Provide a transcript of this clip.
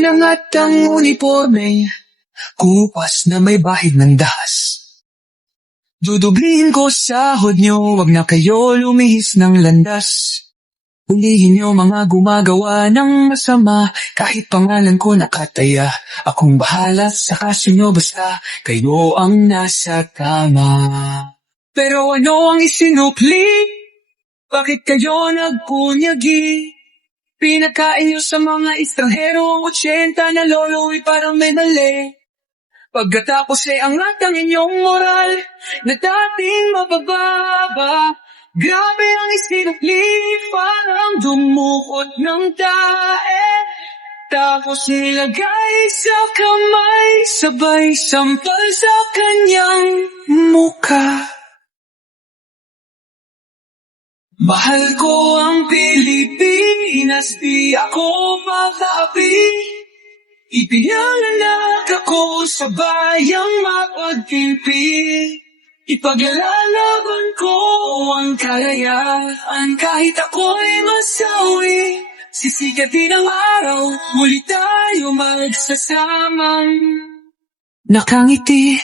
Inangat ang uniforme, kupas na may bahid ng dahas. Dudublihin ko sahod nyo, wag na kayo lumihis ng landas. Hulihin nyo mga gumagawa ng masama, kahit pangalan ko nakataya. Akong bahala sa kaso nyo basta kayo ang nasa tama. Pero ano ang isinupli? Bakit kayo nagpunyagi? Pinakain nyo sa mga estranghero ang 80 na lolo'y parang may mali. Pagkatapos ay angat ang inyong moral na dating mabababa. Grabe ang isinukli, parang dumukot ng tae. Tapos nilagay sa kamay, sabay sampal sa kanyang muka. Mahal ko ang Pilipinas, di ako makapi. Ipinalalak ako sa bayang mapagpimpi. Ipaglalaban ko ang kalayaan kahit ako'y masawi. Sisikatin ang araw, muli tayo magsasamang nakangiti